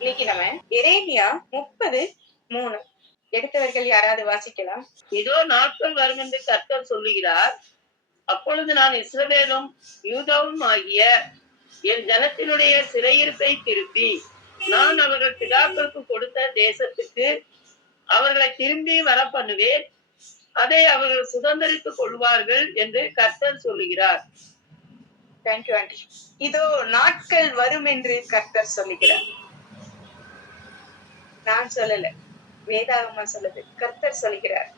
நம்ம எரேமியா முப்பது மூணு. எடுத்தவர்கள் யாராவது வாசிக்கலாம். இதோ நாட்கள் வரும் என்று கர்த்தர் சொல்லுகிறார். அப்பொழுது நான் இஸ்ரவேலும் யூதாவும் ஆகிய என் ஜனத்தினுடைய சிறையிருப்பை திருப்பி நான் அவர்கள் பிதாக்களுக்கு கொடுத்த தேசத்துக்கு அவர்களை திரும்பி வர பண்ணுவேன் அதை அவர்கள் சுதந்திரித்துக் கொள்வார்கள் என்று கர்த்தர் சொல்லுகிறார். தேங்க்யூ ஆண்டி இதோ நாட்கள் வரும் என்று கர்த்தர் சொல்லுகிறார். நான் சொல்லல. வேதாகமா சொல்லுது. கர்த்தர் சொல்கிறார்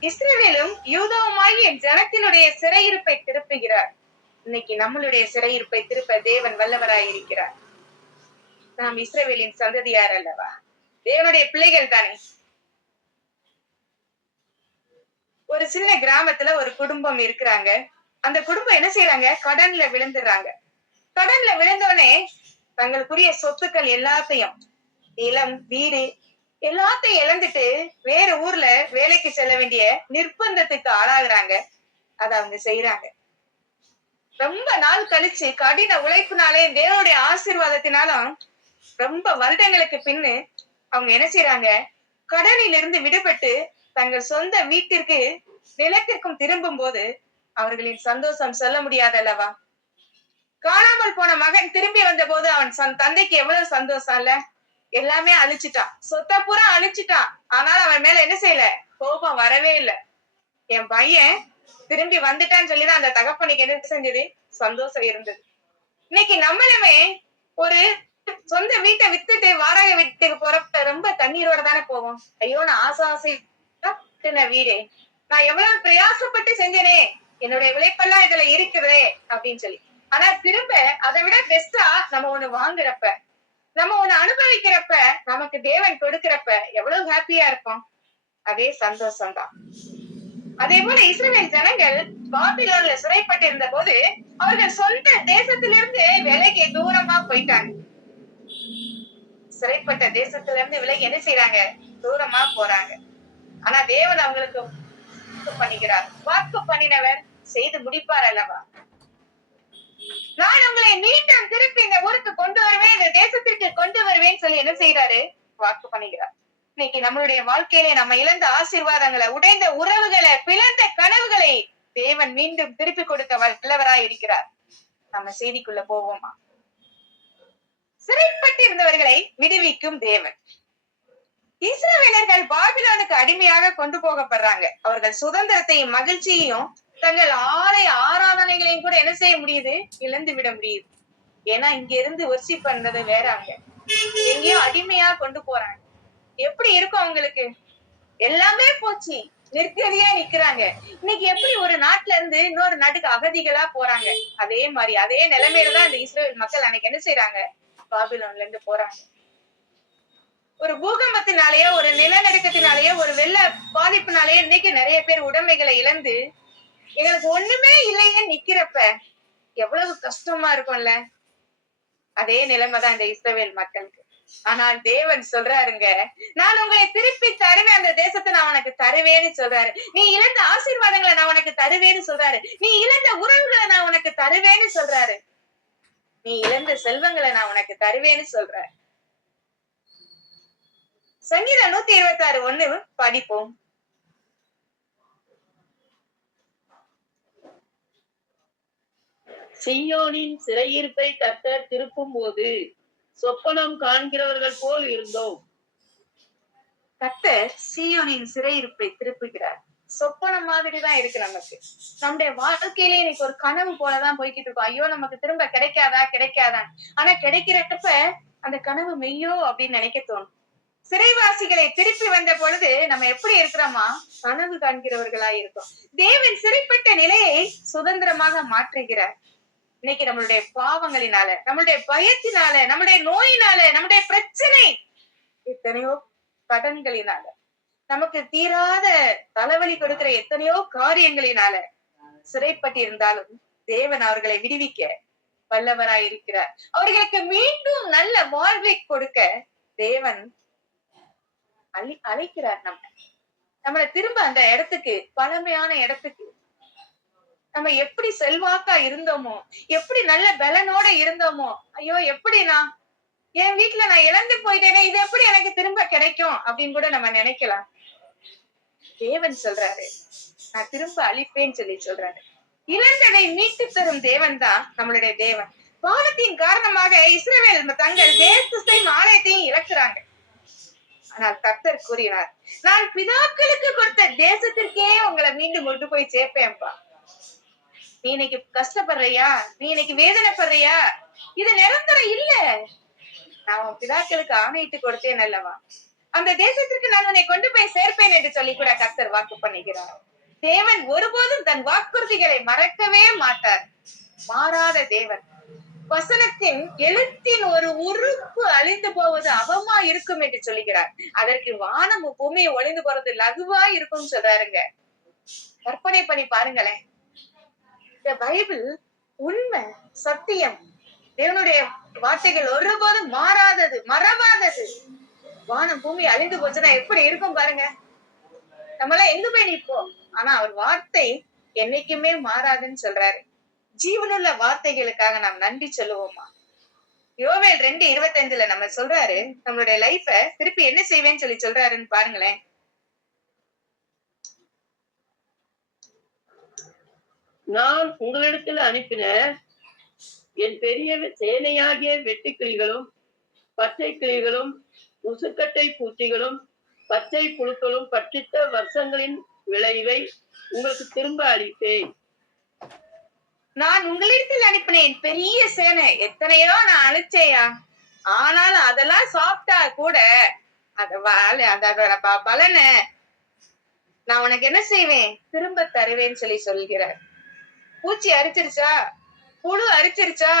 இஸ்ரேலும் யூதாவுமாகிய ஜனத்தினுடைய சிறையிருப்பை திருப்புகிறார். இன்னைக்கு நம்மளுடைய சிறையிருப்பை திருப்ப தேவன் வல்லவராய் இருக்கிறார். நாம் இஸ்ரேவேலின் சந்ததியார் அல்லவா? தேவனுடைய பிள்ளைகள் தானே. ஒரு சின்ன கிராமத்துல ஒரு குடும்பம் இருக்கிறாங்க. அந்த குடும்பம் என்ன செய்யறாங்க கடன்ல விழுந்துடுறாங்க. கடன்ல விழுந்தோடனே தங்களுக்குரிய சொத்துக்கள் எல்லாத்தையும் நிலம் வீடு எல்லாத்தையும் இழந்துட்டு வேற ஊர்ல வேலைக்கு செல்ல வேண்டிய நிர்பந்தத்துக்கு ஆளாகுறாங்க. அத அவங்க செய்யறாங்க ரொம்ப நாள் கழிச்சு கடின உழைப்புனாலே தேவனுடைய ஆசிர்வாதத்தினாலும் ரொம்ப வருடங்களுக்கு பின்னு அவங்க என்ன செய்யறாங்க கடனில் இருந்து விடுபட்டு தங்கள் சொந்த வீட்டிற்கு நிலத்திற்கும் திரும்பும் போது அவர்களின் சந்தோஷம் சொல்ல முடியாது அல்லவா? காணாமல் போன மகன் திரும்பி வந்த போது அவன் தந்தைக்கு எவ்வளவு சந்தோஷம் இல்ல எல்லாமே அழிச்சிட்டான். சொத்தை பூரா அழிச்சிட்டான். ஆனாலும் அவன் மேல என்ன செய்யல? கோபம் வரவே இல்லை. என் பையன் திரும்பி வந்துட்டான்னு சொல்லிதான் அந்த தகப்பனுக்கு என்ன செஞ்சது? சந்தோஷம் இருந்தது. இன்னைக்கு நம்மளுமே ஒரு சொந்த வீட்டை வித்துட்டு வாடகை வீட்டுக்கு போறப்ப ரொம்ப தண்ணீரோட தானே போவோம். ஐயோ நான் ஆசை ஆசை வீடே. நான் எவ்வளவு பிரயாசப்பட்டு செஞ்சேனே. என்னுடைய உழைப்பெல்லாம் இதுல இருக்குதே அப்படின்னு சொல்லி. ஆனா திரும்ப அதை விட பெஸ்டா நம்ம ஒண்ணு வாங்குறப்ப நம்ம ஒண்ணு அனுபவிக்கிறப்ப நமக்கு தேவன் கொடுக்கிறப்ப எவ்வளவு ஹாப்பியா இருக்கும் அதே சந்தோஷம் தான் அதே போல இஸ்ரேல் ஜனங்கள் பாபிலோன்ல சிறைப்பட்டிருந்த போது அவர்கள் சொந்த தேசத்திலிருந்து விலைக்கு தூரமா போயிட்டாங்க. சிறைப்பட்ட தேசத்துல இருந்து விலகி என்ன செய்யறாங்க தூரமா போறாங்க. ஆனா தேவன் அவங்களுக்கு வாக்கு வாக்கு பண்ணினவர் செய்து முடிப்பார் அல்லவா? நான் உங்களை மீண்டும் திருப்பி இந்த ஊருக்கு கொண்டு வருவேன் இந்த தேசத்திற்கு கொண்டு வருவேன் சொல்லி என்ன செய்யறாரு வாக்கு பண்ணுகிறார் இன்னைக்கு நம்மளுடைய வாழ்க்கையில நம்ம இழந்த ஆசீர்வாதங்களை உடைந்த உறவுகளை பிளந்த கனவுகளை தேவன் மீண்டும் திருப்பி கொடுக்க வல்லவராய் இருக்கிறார். நம்ம செய்திக்குள்ள போவோமா? சிறைப்பட்டு இருந்தவர்களை விடுவிக்கும் தேவன். இஸ்ரவேலர்கள் பாபிலோனுக்கு அடிமையாக கொண்டு போகப்படுறாங்க. அவர்கள் சுதந்திரத்தையும் மகிழ்ச்சியையும் தங்கள் ஆலய ஆராதனைகளையும் கூட என்ன செய்ய முடியுது? இழந்து விட முடியுது. ஏன்னா இங்க இருந்து ஒர்ஷி பண்றது வேற அங்க. எங்கேயோ அடிமையா கொண்டு போறாங்க. எப்படி இருக்கும் அவங்களுக்கு? எல்லாமே போச்சு. நெருக்கடியா நிக்கிறாங்க. இன்னைக்கு எப்படி ஒரு நாட்டுல இருந்து இன்னொரு நாட்டுக்கு அகதிகளா போறாங்க? அதே மாதிரி அதே நிலைமையில தான் இந்த இஸ்ரேல் மக்கள் அன்னைக்கு என்ன செய்யறாங்க பாபிலோன்ல இருந்து போறாங்க. ஒரு பூகம்பத்தினாலேயோ ஒரு நிலநடுக்கத்தினாலேயோ ஒரு வெள்ள பாதிப்புனாலேயே இன்னைக்கு நிறைய பேர் உடமைகளை இழந்து எங்களுக்கு ஒண்ணுமே இல்லையே நிக்கிறப்ப எவ்வளவு கஷ்டமா இருக்கும்ல? அதே நிலைமைதான் இந்த இஸ்ரவேல் மக்களுக்கு. ஆனால் தேவன் சொல்றாருங்க நான் உங்களை திருப்பி தருவேன் அந்த தேசத்தை நான் உனக்கு தருவேன்னு சொல்றாரு. நீ இழந்த ஆசீர்வாதங்களை நான் உனக்கு தருவேன்னு சொல்றாரு. நீ இழந்த உறவுகளை நான் உனக்கு தருவேன்னு சொல்றாரு. நீ இழந்த செல்வங்களை நான் உனக்கு தருவேன்னு சொல்ற சங்கீதம் நூத்தி இருபத்தி ஆறு ஒண்ணு படிப்போம். சியோனின் சிறையிருப்பை கர்த்தர் திருப்பும் போது சொப்பனம் காண்கிறவர்கள் போல் இருந்தோம். கத்தர் சீயோனின் சிறையிருப்பை திருப்புகிறார். சொப்பனம் மாதிரி தான் இருக்கு நமக்கு. நம்முடைய வாழ்க்கையிலே இன்னைக்கு ஒரு கனவு போலதான் போய்கிட்டு இருக்கோம். ஐயோ நமக்கு திரும்ப கிடைக்காதா? கிடைக்காதா ஆனா கிடைக்கிறப்ப அந்த கனவு மெய்யோ அப்படின்னு நினைக்க தோணும். சிறைவாசிகளை திருப்பி வந்த பொழுது நம்ம எப்படி இருக்கிறோமா? கனவு காண்கிறவர்களா இருக்கோம் தேவன் சிறைப்பட்ட நிலையை சுதந்திரமாக மாற்றுகிறார். இன்னைக்கு நம்மளுடைய பாவங்களினால நம்மளுடைய பயத்தினால நம்முடைய நோயினால நம்முடைய பிரச்சனை எத்தனையோ கடன்களினால நமக்கு தீராத தலைவலி கொடுக்கிற எத்தனையோ காரியங்களினால சிறைப்பட்டிருந்தாலும் தேவன் அவர்களை விடுவிக்க வல்லவராய் இருக்கிறார் அவர்களுக்கு மீண்டும் நல்ல வாழ்வை கொடுக்க தேவன் அழி அழைக்கிறார் நம்ம. நம்மளை திரும்ப அந்த இடத்துக்கு பழமையான இடத்துக்கு நம்ம எப்படி செல்வாக்கா இருந்தோமோ எப்படி நல்ல பலனோட இருந்தோமோ ஐயோ எப்படி நான் என் வீட்டுல நான் இழந்து போயிட்டேனே இது எப்படி எனக்கு திரும்ப கிடைக்கும் அப்படின்னு கூட நம்ம நினைக்கலாம். தேவன் சொல்றாரு நான் திரும்ப அழிப்பேன்னு சொல்லி சொல்றாரு. இழந்ததை மீட்டு தரும் தேவன் தான் நம்மளுடைய தேவன். பாவத்தின் காரணமாக இஸ்ரேல் தங்கள் தேசத்தையும் ஆலயத்தையும் இழக்கிறாங்க. ஆனால் கர்த்தர் கூறினார் நான் பிதாக்களுக்கு கொடுத்த தேசத்திற்கே உங்களை மீண்டும் கொண்டு போய் சேர்ப்பேன்பா நீ இன்னைக்கு கஷ்டப்படுறியா? நீ இன்னைக்கு வேதனைப்படுறியா? இது நிரந்தரம் இல்ல. நான் உன் பிதாக்களுக்கு ஆணையிட்டு கொடுத்தேன் அல்லவா? அந்த தேசத்திற்கு நான் உன்னை கொண்டு போய் சேர்ப்பேன் என்று சொல்லி கூட கர்த்தர் வாக்கு பண்ணுகிறார். தேவன் ஒருபோதும் தன் வாக்குறுதிகளை மறக்கவே மாட்டார். மாறாத தேவன். வசனத்தின் எழுத்தின் ஒரு உறுப்பு அழிந்து போவது அவமா இருக்கும் என்று சொல்லுகிறார். அதற்கு வானமும் பூமியும் ஒளிந்து போறது லகுவா இருக்கும்னு சொல்றாருங்க. கற்பனை பண்ணி பாருங்களேன். இந்த பைபிள் உண்மை சத்தியம். தேவனுடைய வார்த்தைகள் ஒருபோதும் மாறாதது மறவாதது. வானம் பூமி அழிந்து போச்சுன்னா எப்படி இருக்கும் பாருங்க? நம்மளாம் எங்க போய் நிற்போம்? ஆனா அவர் வார்த்தை என்னைக்குமே மாறாதுன்னு சொல்றாரு. ஜீவனுள்ள வார்த்தைகளுக்காக நாம் நன்றி சொல்லுவோமா? யோவேல் ரெண்டு இருபத்தைந்துல நம்ம சொல்றாரு நம்மளுடைய லைஃப திருப்பி என்ன செய்வேன்னு சொல்லி சொல்றாருன்னு பாருங்களேன். நான் உங்களிடத்தில் அனுப்பின என் பெரிய சேனையாகிய வெட்டுக்கிளிகளும் பச்சை கிளிகளும் உசுக்கட்டை பூச்சிகளும் பச்சை புழுக்களும் பட்சித்த வருஷங்களின் விளைவை உங்களுக்கு திரும்ப அளிப்பேன். நான் உங்களிடத்தில் அனுப்பினேன் பெரிய சேனை எத்தனையோ நான் அழைச்சேயா? ஆனாலும் அதெல்லாம் சாப்பிட்டா கூட அதோட பலனை நான் உனக்கு என்ன செய்வேன்? திரும்ப தருவேன்னு சொல்லி சொல்கிறார். பூச்சி அரிச்சிருச்சா? புழு அரிச்சிருச்சா?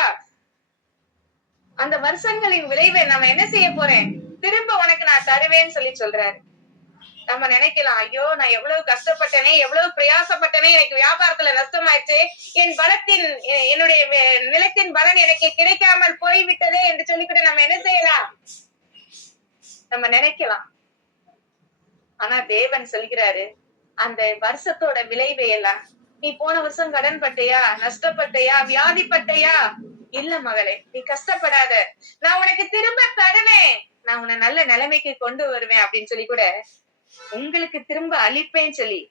அந்த வருஷங்களின் விளைவை நம்ம என்ன செய்ய போறேன்? திரும்ப உனக்கு நான் தருவேன்னு சொல்லி சொல்றாரு. நம்ம நினைக்கலாம் ஐயோ நான் எவ்வளவு கஷ்டப்பட்டனே எவ்வளவு பிரயாசப்பட்டேனே எனக்கு வியாபாரத்துல நஷ்டமாயிடுச்சு என் பலத்தின் என்னுடைய நிலத்தின் பலன் எனக்கு கிடைக்காமல் போய்விட்டதே என்று சொல்லிக்கிட்டு நம்ம என்ன செய்யலாம்? நம்ம நினைக்கலாம். ஆனா தேவன் சொல்கிறாரு அந்த வருஷத்தோட விளைவை எல்லாம் நீ போன வருஷம் கடன் பட்டையா நஷ்டப்பட்டையா வியாதிப்பட்டையா இல்ல மகளே நீ கஷ்டப்படாத. நான் உனக்கு திரும்ப தருவேன் நான் உன்னை நல்ல நிலைமைக்கு கொண்டு வருவேன் அப்படின்னு சொல்லி கூட உங்களுக்கு திரும்ப அளிப்பேன்னு சொல்லி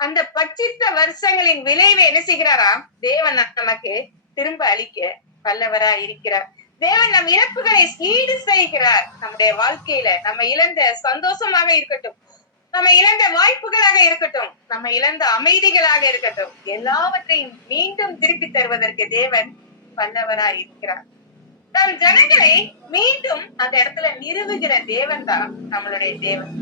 அந்த பட்சித்த வருஷங்களின் விளைவை என்ன செய்கிறாராம் தேவன் நமக்கு திரும்ப அளிக்க வல்லவரா இருக்கிறார். தேவன் நம் இறப்புகளை ஈடு செய்கிறார். நம்முடைய வாழ்க்கையில நம்ம இழந்த சந்தோஷமாக இருக்கட்டும். நம்ம இழந்த வாய்ப்புகளாக இருக்கட்டும் நம்ம இழந்த அமைதிகளாக இருக்கட்டும் எல்லாவற்றையும் மீண்டும் திருப்பி தருவதற்கு தேவன் வல்லவராய் இருக்கிறார். தம் ஜனங்களை மீண்டும் அந்த இடத்துல நிறுவுகிற தேவன் தான் நம்மளுடைய தேவன்.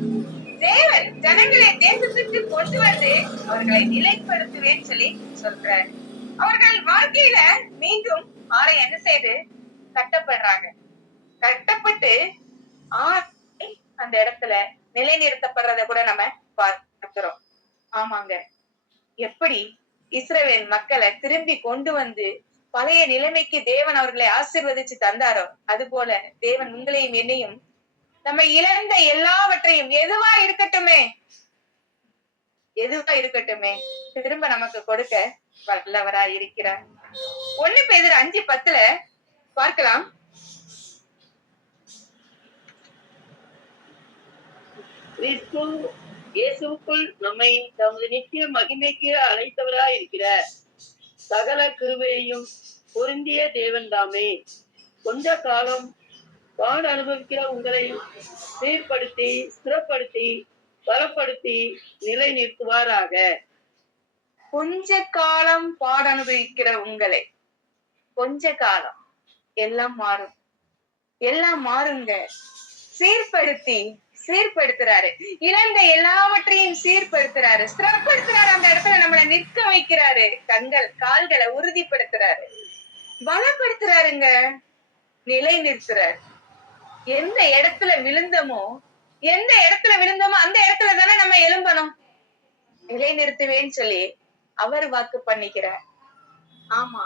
தேவன் ஜனங்களை தேசத்துக்கு கொண்டு வந்து அவர்களை நிலைப்படுத்துவேன்னு சொல்லி சொல்றாரு. அவர்கள் வாழ்க்கையில மீண்டும் ஆளை என்ன செய்து? கட்டப்படுறாங்க. கட்டப்பட்டு ஆ அந்த இடத்துல நிலைநிறுத்தப்படுறத கூட நம்ம பார்க்கிறோம். ஆமாங்க. எப்படி இஸ்ரேல் மக்களை திரும்பி கொண்டு வந்து பழைய நிலைமைக்கு தேவன் அவர்களை ஆசிர்வதிச்சு தந்தாரோ அது போல தேவன் உங்களையும் என்னையும் நம்ம இழந்த எல்லாவற்றையும் எதுவா இருக்கட்டுமே எதுவா இருக்கட்டுமே திரும்ப நமக்கு கொடுக்க வல்லவரா இருக்கிறார் ஒண்ணு பேர் அஞ்சு பத்துல பார்க்கலாம். கிறிஸ்து இயேசுக்குள் நம்மை தமது நித்திய மகிமைக்கு அழைத்தவராய் இருக்கிறார் சகல கிருவையையும் பொருந்திய தேவன் தாமே கொஞ்ச காலம் பாடு அனுபவிக்கிற உங்களை சீர்படுத்தி ஸ்திரப்படுத்தி பலப்படுத்தி நிலை நிறுத்துவாராக கொஞ்ச காலம் பாட அனுபவிக்கிற உங்களை. கொஞ்ச காலம். எல்லாம் மாறும். எல்லாம் மாறுங்க. சீர்படுத்தி சீர்படுத்துறாரு. இழந்த எல்லாவற்றையும் சீர்படுத்துறாரு. ஸ்திரப்படுத்துறாரு அந்த இடத்துல நம்மள நிற்க வைக்கிறாரு. கண்கள் கால்களை உறுதிப்படுத்துறாரு. பலப்படுத்துறாருங்க. நிலை நிறுத்துறாரு எந்த இடத்துல விழுந்தமோ எந்த இடத்துல விழுந்தோமோ அந்த இடத்துல தானே நம்ம எழும்பணும். நிலை நிறுத்துவேன்னு சொல்லி அவர் வாக்கு பண்ணிக்கிறார். ஆமா.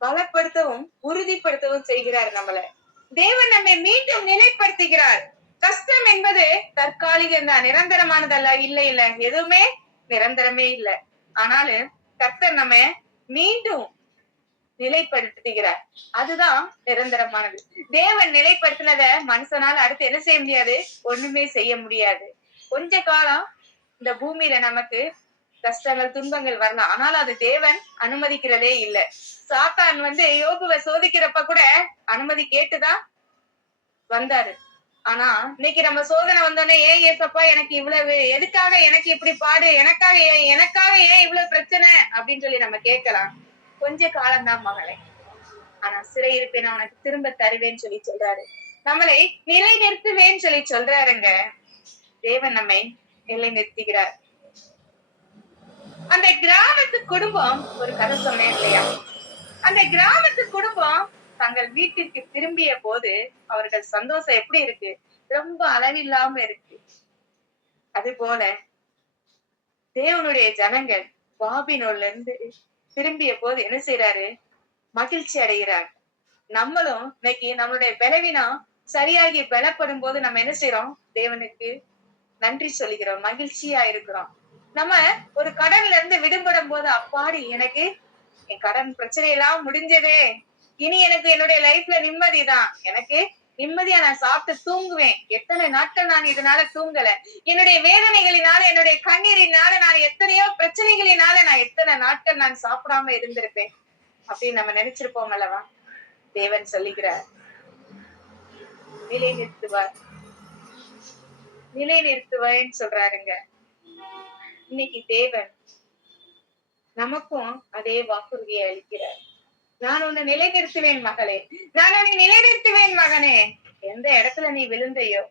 பலப்படுத்தவும் உறுதிப்படுத்தவும் செய்கிறார் நம்மள. தேவன் நம்மை மீண்டும் நிலைப்படுத்துகிறார். கஷ்டம் என்பது தற்காலிகம் தான் நிரந்தரமானதல்ல இல்ல இல்ல. எதுவுமே நிரந்தரமே இல்ல. ஆனாலும் கர்த்தர் நம்ம மீண்டும் நிலைப்படுத்துகிறார். அதுதான் நிரந்தரமானது. தேவன் நிலைப்படுத்தினத மனுஷனால அடுத்து என்ன செய்ய முடியாது? ஒண்ணுமே செய்ய முடியாது. கொஞ்ச காலம் இந்த பூமியில நமக்கு கஷ்டங்கள் துன்பங்கள் வரலாம். ஆனாலும் அது தேவன் அனுமதிக்கிறதே இல்ல. சாத்தான் வந்து யோகுவை சோதிக்கிறப்ப கூட அனுமதி கேட்டுதான் வந்தாரு. ஆனா இன்னைக்கு நம்ம சோதனை வந்தோடனே ஏன் ஏசப்பா எனக்கு இவ்வளவு எதுக்காக எனக்கு இப்படி பாடு? எனக்காக ஏன் எனக்காக ஏன் இவ்வளவு பிரச்சனை? அப்படின்னு சொல்லி நம்ம கேட்கலாம். கொஞ்ச காலம்தான் மகளே. ஆனா சிறையிருப்பை நான் உனக்கு திரும்ப தருவேன்னு சொல்லி சொல்றாரு. நம்மளை நிலை நிறுத்துவேன்னு சொல்லி சொல்றாருங்க. தேவன் நம்மை நிலை நிறுத்துகிறார் அந்த கிராமத்து குடும்பம் ஒரு கதை சொன்னேன் இல்லையா? அந்த கிராமத்து குடும்பம் தங்கள் வீட்டிற்கு திரும்பிய போது அவர்கள் சந்தோஷம் எப்படி இருக்கு? ரொம்ப அளவில்லாம இருக்கு. அது போல தேவனுடைய ஜனங்கள் பாபினோல்ல இருந்து திரும்பிய போது என்ன செய்யறாரு மகிழ்ச்சி அடைகிறார் நம்மளும் இன்னைக்கு நம்மளுடைய பலவீனம் சரியாகி பலப்படும் போது நம்ம என்ன செய்யறோம் தேவனுக்கு நன்றி சொல்லுகிறோம் மகிழ்ச்சியா இருக்கிறோம். நம்ம ஒரு கடன்ல இருந்து விடுபடும் போது அப்பாடி எனக்கு என் கடன் பிரச்சனை எல்லாம் முடிஞ்சதே இனி எனக்கு என்னுடைய லைஃப்ல நிம்மதிதான். எனக்கு நிம்மதியா நான் சாப்பிட்டு தூங்குவேன். எத்தனை நாட்கள் நான் இதனால தூங்கல? என்னுடைய வேதனைகளினால என்னுடைய கண்ணீரினால நான் எத்தனையோ பிரச்சனைகளினால நான் எத்தனை நாட்கள் நான் சாப்பிடாம இருந்திருப்பேன்? அப்படின்னு நம்ம நினைச்சிருப்போம் அல்லவா? தேவன் சொல்லுகிறார். நிலை நிறுத்துவார் நிலை நிறுத்துவேன் சொல்றாருங்க. இன்னைக்கு தேவன் நமக்கும் அதே வாக்குறுதியை அளிக்கிறார். நான் உன்னை நிலைநிறுத்துவேன் மகளே. நான் உன்னை நிலைநிறுத்துவேன் மகனே. எந்த இடத்துல நீ விழுந்தையோ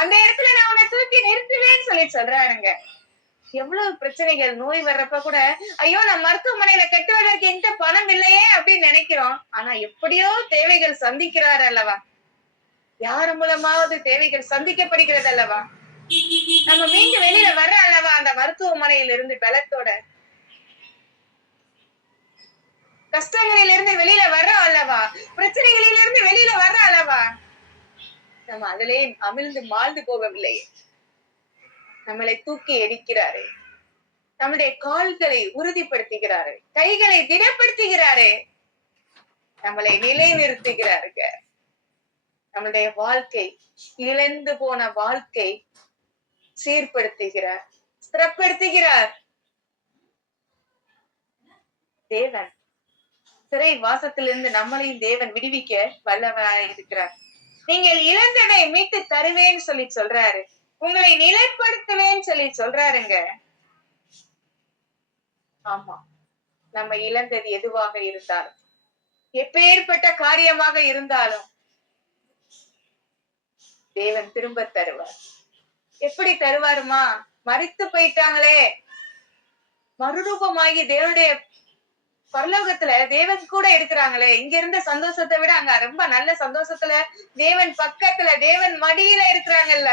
அந்த இடத்துல நான் உன்னை தூக்கி நிறுத்துவேன்னு சொல்லி சொல்றாருங்க. எவ்வளவு பிரச்சனைகள். நோய் வர்றப்ப கூட ஐயோ நான் மருத்துவமனையில கட்டுவதற்கு எந்த பணம் இல்லையே அப்படின்னு நினைக்கிறோம். ஆனா எப்படியோ தேவைகள் சந்திக்கிறார் அல்லவா? யார் மூலமாவது தேவைகள் சந்திக்கப்படுகிறது அல்லவா? நம்ம மீண்டும் வெளியில வர்ற அல்லவா? அந்த மருத்துவமனையில இருந்து பலத்தோட கஷ்டங்களில இருந்து வெளியில வர அல்லவா? பிரச்சனைகளில இருந்து வெளியில வர்ற அல்லவா? நம்ம அதிலே அமிழ்ந்து மாழ்ந்து போகவில்லை. நம்மளை தூக்கி எரிக்கிறாரு. நம்முடைய கால்களை உறுதிப்படுத்துகிறாரு. கைகளை திடப்படுத்துகிறாரு. நம்மளை நிலைநிறுத்துகிறாருங்க. நம்முடைய வாழ்க்கை இழந்து போன வாழ்க்கை சீர்படுத்துகிறார் ஸ்திரப்படுத்துகிறார். தேவன் சிறை வாசத்திலிருந்து நம்மளையும் தேவன் விடுவிக்க வல்லவராய் இருக்கிறார். நீங்கள் இழந்ததை மீட்டு தருவேன்னு சொல்லி சொல்றாரு. உங்களை நிலைப்படுத்துவேன்னு சொல்லி சொல்றாருங்க. ஆமா. நம்ம இழந்தது எதுவாக இருந்தாலும் எப்பேற்பட்ட காரியமாக இருந்தாலும் தேவன் திரும்ப தருவார். எப்படி தருவாருமா? மறித்து போயிட்டாங்களே. மறுரூபமாகி தேவனுடைய பரலோகத்துல தேவன் கூட இருக்கிறாங்களே. இங்க இருந்த சந்தோஷத்தை விட அங்க ரொம்ப நல்ல சந்தோஷத்துல தேவன் பக்கத்துல தேவன் மடியில இருக்கிறாங்கல்ல.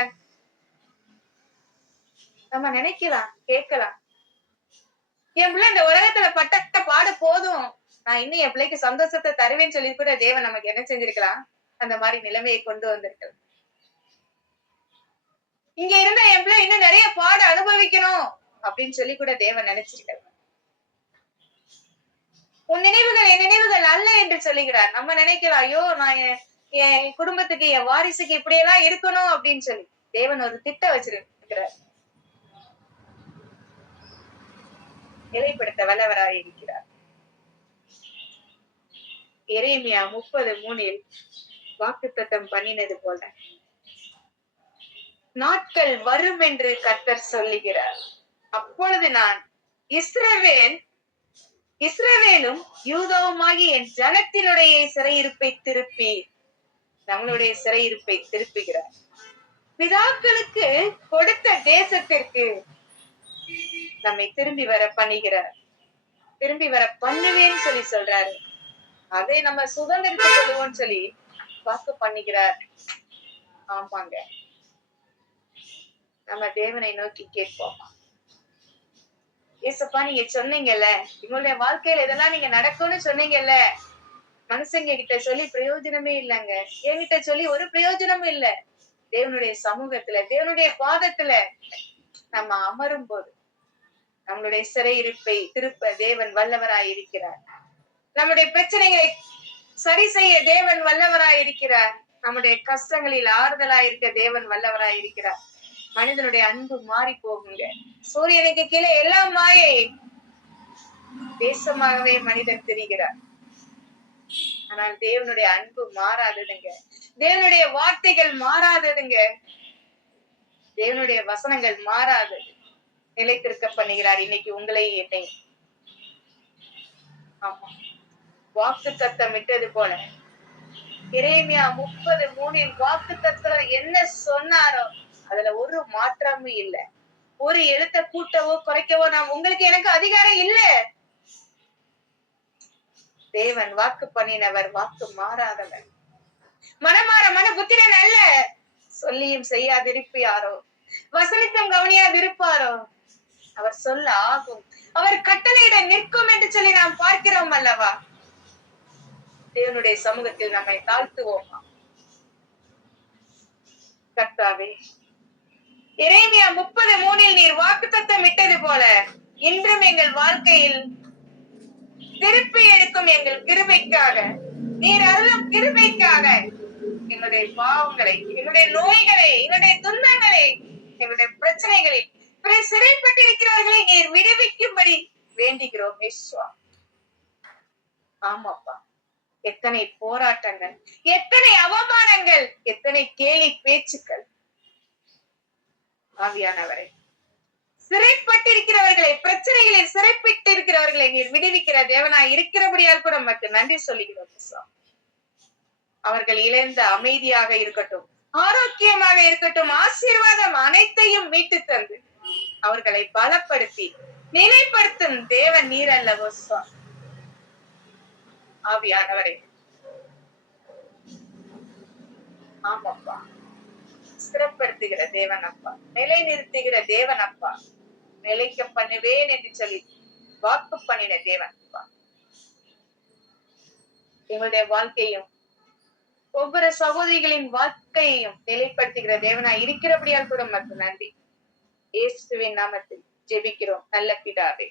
நம்ம நினைக்கலாம் கேட்கலாம். என் பிள்ளை இந்த உலகத்துல பட்ட பாட போதும். நான் இன்னும் என் பிள்ளைக்கு சந்தோஷத்தை தருவேன்னு சொல்லி கூட தேவன் நமக்கு என்ன செஞ்சிருக்கலாம்? அந்த மாதிரி நிலைமையை கொண்டு வந்திருக்கலாம். இங்க இருந்த என் பிள்ளை இன்னும் நிறைய பாட அனுபவிக்கணும் அப்படின்னு சொல்லி கூட தேவன் நினைச்சிருக்காரு. உன் நினைவுகள் என் நினைவுகள் அல்ல என்று சொல்லுகிறார். நம்ம நினைக்கலாம் ஐயோ நான் என் குடும்பத்துக்கு என் வாரிசுக்கு இப்படியெல்லாம் இருக்கணும் அப்படின்னு சொல்லி. தேவன் ஒரு திட்டம் வச்சிருக்கிறார். நிலைப்படுத்த வல்லவராய் இருக்கிறார்? எரேமியா முப்பது மூணில் வாக்கு தத்தம் பண்ணினது போல. நாட்கள் வரும் என்று கத்தர் சொல்லுகிறார். அப்பொழுது நான் இஸ்ரவேல் இஸ்ரவேலும் யூதவுமாகி என் ஜனத்தினுடைய சிறையிருப்பை திருப்பி நம்மளுடைய சிறையிருப்பை திருப்புகிறார். பிதாக்களுக்கு கொடுத்த தேசத்திற்கு நம்மை திரும்பி வர பண்ணுகிறார். திரும்பி வர பண்ணுவேன்னு சொல்லி சொல்றாரு. அதை நம்ம சுதந்திரத்தை கொள்ளுவோம்னு சொல்லி வாக்கு பண்ணுகிறார். ஆமாங்க. நம்ம தேவனை நோக்கி கேட்போம்? ஏசப்பா நீங்க சொன்னீங்கல்ல உங்களுடைய வாழ்க்கையில இதெல்லாம் நீங்க நடக்கும்னு சொன்னீங்கல்ல மனுஷங்க கிட்ட சொல்லி பிரயோஜனமே இல்லைங்க. என்கிட்ட சொல்லி ஒரு பிரயோஜனமும் இல்ல. தேவனுடைய சமூகத்துல தேவனுடைய பாதத்துல நம்ம அமரும் போது நம்மளுடைய சிறையிருப்பை திருப்ப தேவன் வல்லவராய் இருக்கிறார். நம்முடைய பிரச்சனைகளை சரி செய்ய தேவன் வல்லவராய் இருக்கிறார். நம்முடைய கஷ்டங்களில் ஆறுதலாய் இருக்க தேவன் வல்லவராய் இருக்கிறார். மனிதனுடைய அன்பு மாறி போகுங்க. சூரியனுக்கு கீழே எல்லாம் மாயை. தேசமாகவே மனிதன் தெரிகிறார். ஆனால் தேவனுடைய அன்பு மாறாததுங்க. தேவனுடைய வார்த்தைகள் மாறாததுங்க. தேவனுடைய வசனங்கள் மாறாதது நிலைத்திருக்க பண்ணுகிறார். இன்னைக்கு உங்களை என்னை. ஆமா. வாக்கு தத்தம் விட்டது போல. இறைமையா முப்பது மூணில் வாக்கு தத்துவம் என்ன சொன்னாரோ அதுல ஒரு மாற்றமும் இல்ல. ஒரு எழுத்த கூட்டவோ குறைக்கவோ நான் உங்களுக்கு எனக்கு அதிகாரம் இல்ல. தேவன் வாக்கு பண்ணினவர் வாக்கு மாறாதவர். மனமாற மன புத்திரன் அல்ல. சொல்லியும் செய்யாதிருப்பியாரோ வசனித்தும் கவனியாதிருப்பாரோ? அவர் சொல்ல ஆகும். அவர் கட்டளையிட நிற்கும் என்று சொல்லி நாம் பார்க்கிறோம் அல்லவா? தேவனுடைய சமூகத்தில் நம்மை தாழ்த்துவோமா? கர்த்தாவே இறைமையா முப்பது மூணில் நீர் வாக்குத்தத்தம் இட்டது போல இன்றும் எங்கள் வாழ்க்கையில் திருப்பி எடுக்கும் எங்கள் கிருபைக்காக. நீர் அருளும் கிருபைக்காக. என்னுடைய பாவங்களை என்னுடைய நோய்களை என்னுடைய துன்பங்களை எங்களுடைய பிரச்சனைகளை பிற சிறைப்பட்டிருக்கிறவர்களை நீர் விடுவிக்கும்படி வேண்டுகிறோம் விஸ்வா ஆமாப்பா. எத்தனை போராட்டங்கள் எத்தனை அவமானங்கள் எத்தனை கேலி பேச்சுக்கள் ஆவியானவரை. சிறைப்பட்டிருக்கிறவர்களை பிரச்சனைகளில் சிறைப்பட்டு இருக்கிறவர்களை நீர் விடுவிக்கிற தேவனாய் இருக்கிறபடியால் கூட நமக்கு நன்றி சொல்லுகிறோம் அவர்கள் இழந்த அமைதியாக இருக்கட்டும் ஆரோக்கியமாக இருக்கட்டும் ஆசீர்வாதம் அனைத்தையும் மீட்டு தந்து அவர்களை பலப்படுத்தி நிலைப்படுத்தும் தேவன் நீர் அல்லவோ ஆவியானவரே. ஆமாப்பா. சிறப்படுத்துகிற தேவன் அப்பா நிலை நிறுத்துகிற தேவன் அப்பா நிலைக்க பண்ணுவேன் என்று சொல்லி வாக்கு பண்ணின தேவன் அப்பா எங்களுடைய வாழ்க்கையும் ஒவ்வொரு சகோதரிகளின் வாழ்க்கையையும் நிலைப்படுத்துகிற தேவனா இருக்கிறபடியால் கூட மட்டும் நன்றி. இயேசுவின் நாமத்தில் ஜெபிக்கிறோம். நல்ல பிதாவே.